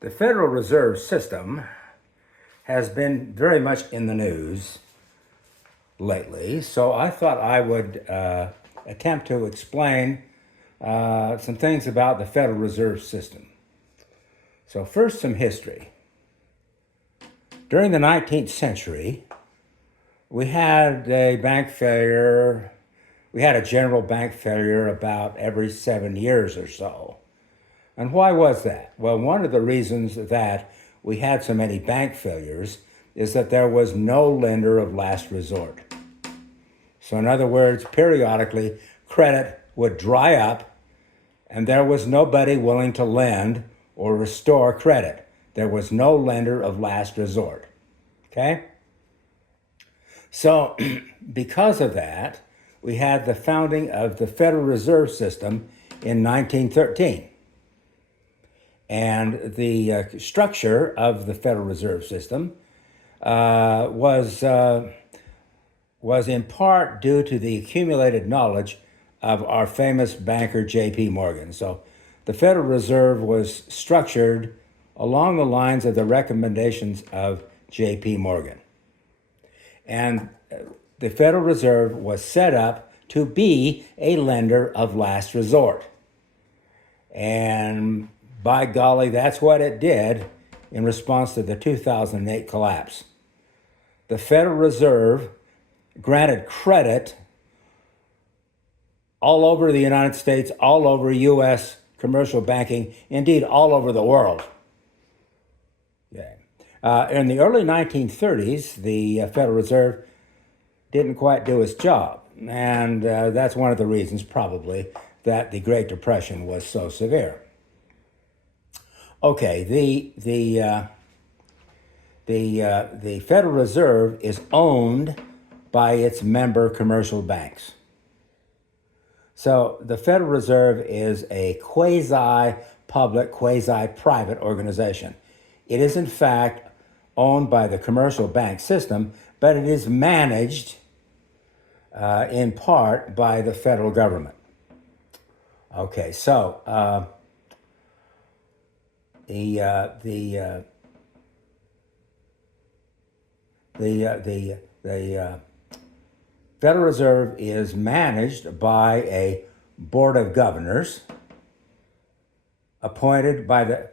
The Federal Reserve System has been very much in the news lately, so I thought I would attempt to explain some things about the Federal Reserve System. So first, some history. During the 19th century, we had a bank failure. We had a general bank failure about every 7 years or so. And why was that? Well, one of the reasons that we had so many bank failures is that there was no lender of last resort. So in other words, periodically, credit would dry up and there was nobody willing to lend or restore credit. There was no lender of last resort. Okay? So because of that, we had the founding of the Federal Reserve System in 1913. And the structure of the Federal Reserve System was in part due to the accumulated knowledge of our famous banker J.P. Morgan. So the Federal Reserve was structured along the lines of the recommendations of J.P. Morgan. And the Federal Reserve was set up to be a lender of last resort. And by golly, that's what it did in response to the 2008 collapse. The Federal Reserve granted credit all over the United States, all over U.S. commercial banking, indeed all over the world. In the early 1930s, the Federal Reserve didn't quite do its job. And that's one of the reasons, probably, that the Great Depression was so severe. Okay, the Federal Reserve is owned by its member commercial banks. So the Federal Reserve is a quasi-public, quasi-private organization. It is in fact owned by the commercial bank system, but it is managed in part by the federal government. Okay, so the Federal Reserve is managed by a board of governors appointed by the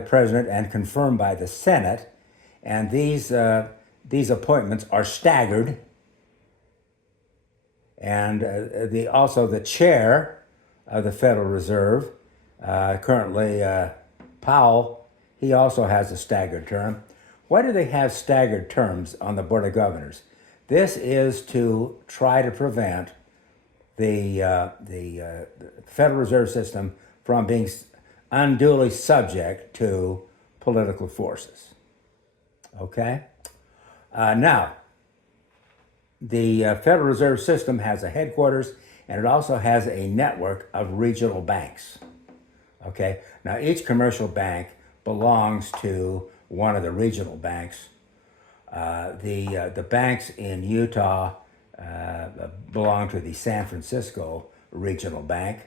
president and confirmed by the Senate, and these appointments are staggered. And also the chair of the Federal Reserve, currently Powell, he also has a staggered term. Why do they have staggered terms on the Board of Governors? This is to try to prevent the Federal Reserve System from being unduly subject to political forces. Okay? Now, the Federal Reserve System has a headquarters, and it also has a network of regional banks. Okay? Now, each commercial bank belongs to one of the regional banks. The banks in Utah belong to the San Francisco Regional Bank.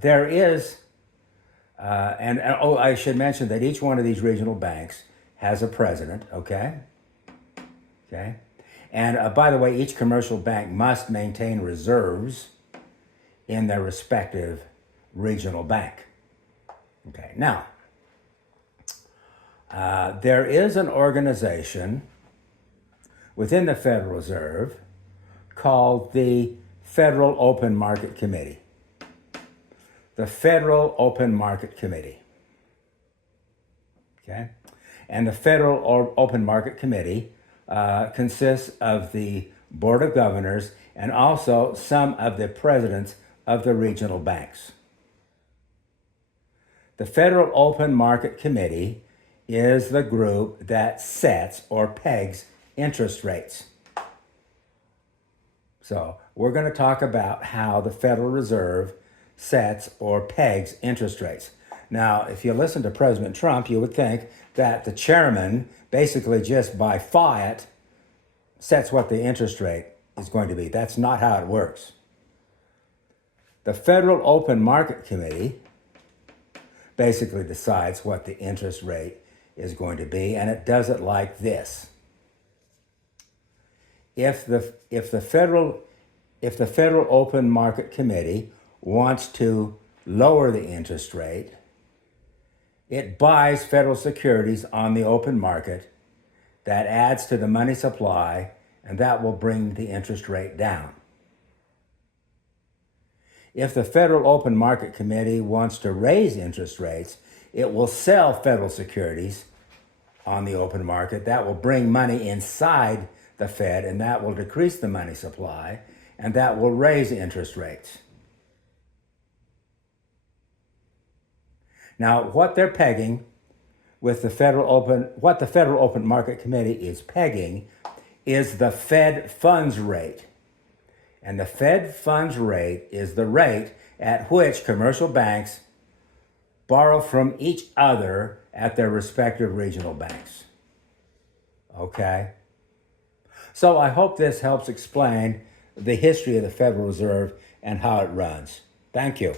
There is, I should mention that each one of these regional banks has a president, okay? Okay? And by the way, each commercial bank must maintain reserves in their respective regional bank. Okay, now, there is an organization within the Federal Reserve called the Federal Open Market Committee. The Federal Open Market Committee. Okay? And the Federal Open Market Committee consists of the Board of Governors and also some of the presidents of the regional banks. The Federal Open Market Committee is the group that sets or pegs interest rates. So we're going to talk about how the Federal Reserve sets or pegs interest rates. Now, if you listen to President Trump, you would think that the chairman basically just by fiat sets what the interest rate is going to be. That's not how it works. The Federal Open Market Committee basically decides what the interest rate is going to be, and it does it like this. If the Federal Open Market Committee wants to lower the interest rate, it buys federal securities on the open market. That adds to the money supply, and that will bring the interest rate down. If the Federal Open Market Committee wants to raise interest rates, it will sell federal securities on the open market. That will bring money inside the Fed, and that will decrease the money supply, and that will raise interest rates. Now, what they're pegging with the Federal Open Market Committee is pegging is the Fed funds rate. And the Fed funds rate is the rate at which commercial banks borrow from each other at their respective regional banks. Okay? So I hope this helps explain the history of the Federal Reserve and how it runs. Thank you.